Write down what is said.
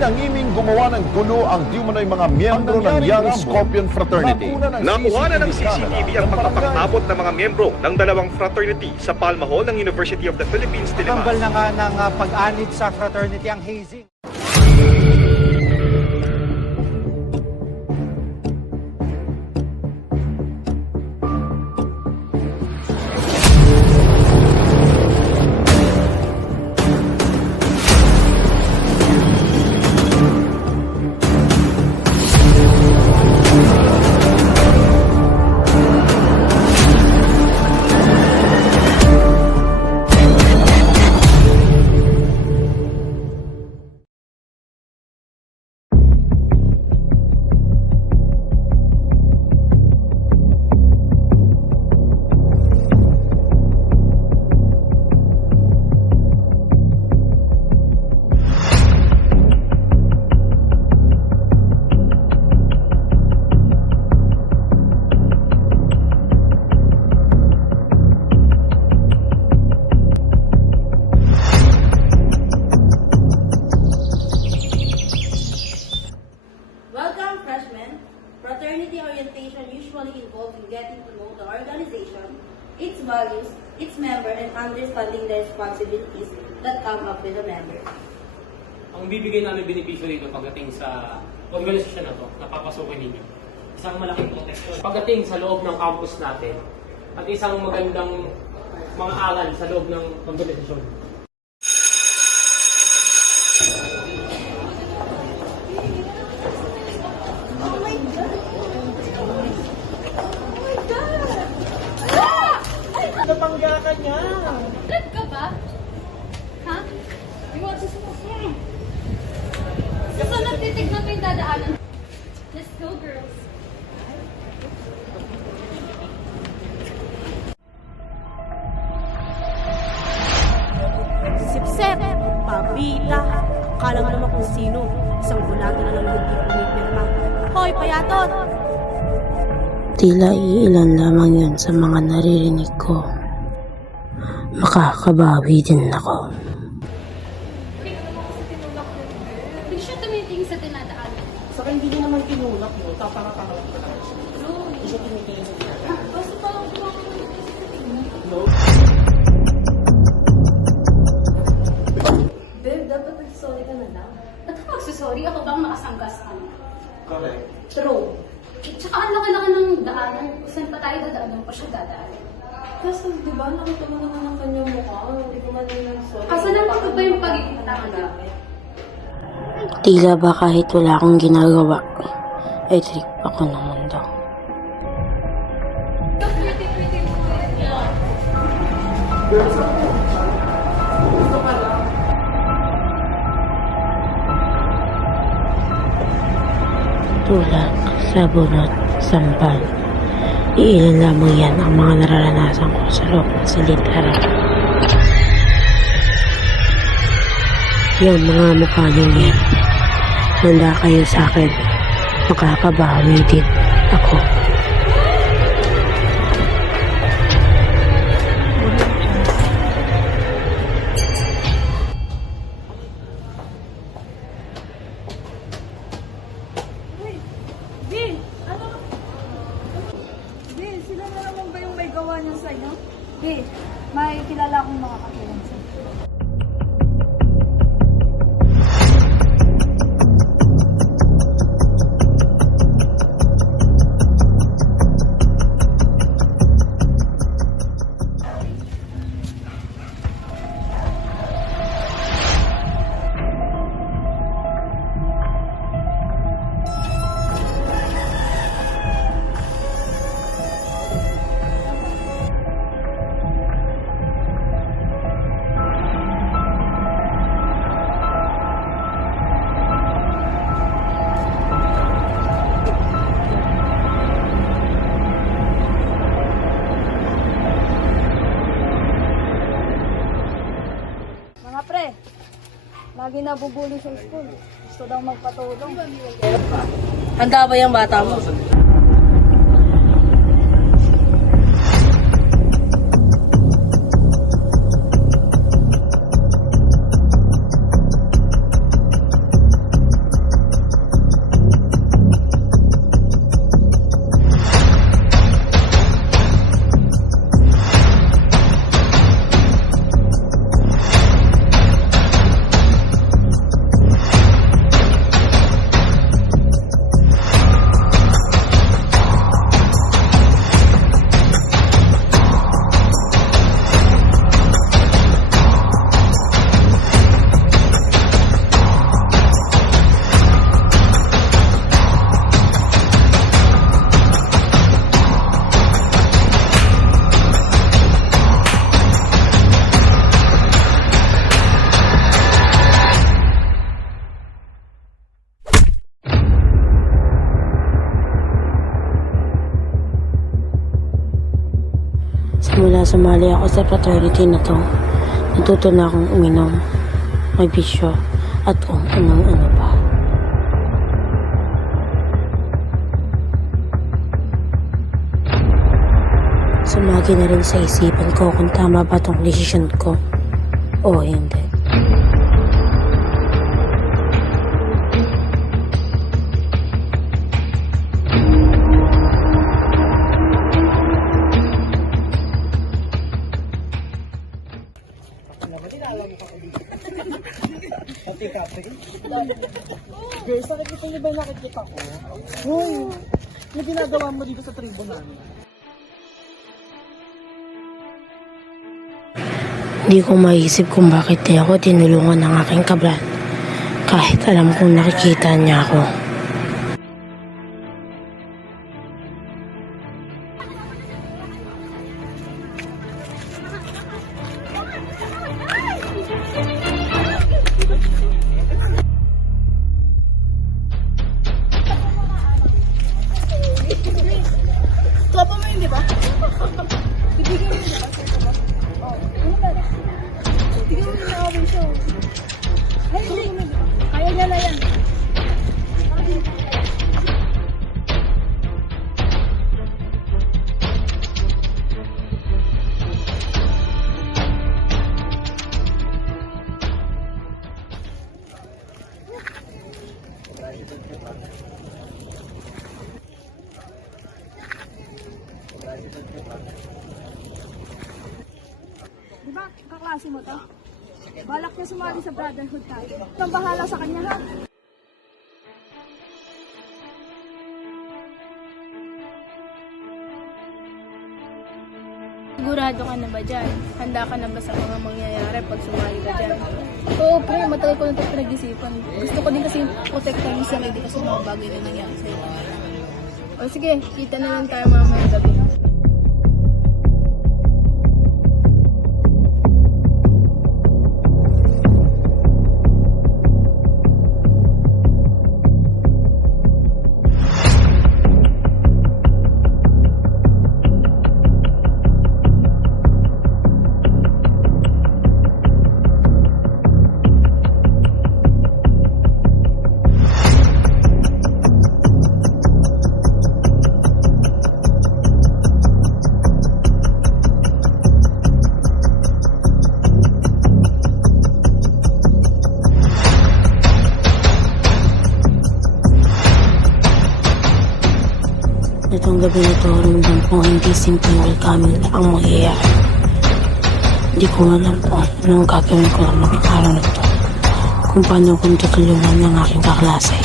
Inangiming gumawa ng gulo ang di umano'y mga miyembro ng Young Scorpion Fraternity. Nakuha na ng CCTV ang pagkapang-abot ng mga miyembro ng dalawang fraternity sa Palma Hall ng University of the Philippines, Diliman. Tanggal na nga ng pag-anid sa fraternity ang hazing. Welcome, freshmen. Fraternity orientation usually involves in getting to know the organization, its values, its member, and understanding the responsibilities that come up with a member. Ang bibigay namin benepisyo dito pagdating sa organisasyon na to, napapasukin ninyo. Isang malaking protection. Pagdating sa loob ng campus natin, at isang magandang mga aral sa loob ng organisasyon. Napangga ka niya. Trip ka ba? Ha? You want to smoke? Sa sunod titignan mo yung dadaanan. Let's go, girls. Sipsep, pabita, akala nga naman kung sino. Isang bulaga na lang hindi pumipirma. Hoy, payatot! Tila iilan lamang yun sa mga naririnig ko. Makakabawi din ako. Hindi siya tumitingin sa dinadaanan. Saka hindi niya naman tinulak mo. Tatanga-tanga ka lang siya. Hindi siya tumitingin sa dinadaanan. Basta parang Babe, dapat nag-sorry ka na lang. ba't ka magsasorry? Ako bang makasanggas ka? Correct. True. Tsaka ang laki-laki ng daanan. Kung saan pa tayo dadaanan pa siya dadaan. Kasi, di ba, nakita mo naman ang kanyang mukha. Hindi ko man yung nag-sorry. Kasalanan ko ba yung pagiging tanga? Tila ba kahit wala akong ginagawa, ay trip ako ng mundo. Tulak, sabunot, sampal. Iilan lamang yan ang mga nararanasan ko sa loob ng silid-araw. Yung mga mukha niyong yan, handa kayo sa akin, makakabawi din ako. Sila na naman ba yung may gawa niya sa'yo? May kilala akong makakatulong sa'yo. Lagi nabubuli sa school. Gusto daw magpatulong. Handa ba yung bata mo? Simula sumali ako sa fraternity na to, natuto na akong uminom, may bisyo, at kung anong-ano pa. Sumagi na rin sa isipan ko kung tama ba tong desisyon ko o hindi. Girls, nakikita niyo ba yung nakikita ko? Hoy, yung ginagawa mo dito sa tribunal. Hindi ko maisip kung bakit niya ako tinulungan ng aking kablan. Kahit alam kong nakikita niya ako. Tropa mo yun, di ba? Bibigyan mo yun, di ba? Oh, ano ba? Bigyan mo yun na away siya. Ay, hindi. Kaya niya na yan. Di ba, kaklase mo to? Balak niya sumali sa brotherhood tayo. Nang bahala sa kanya, ha? Sigurado ka na ba dyan? Handa ka na ba sa mga mangyayari pag sumali ka dyan? Oo, pre. Matagal ko na ito pinag-isipan. Gusto ko din kasi protektahan yung sarili kasi mga bagay na nangyari sa'yo. O sige, kita na lang tayo mamaya gabi. Itong gabi na to, ramdam ko hindi simpleng welcoming na ang mangyayari. Hindi ko alam kung anong gagawin ko ng mga araw na to. Kung paano kong tutulungan ng aking kaklase.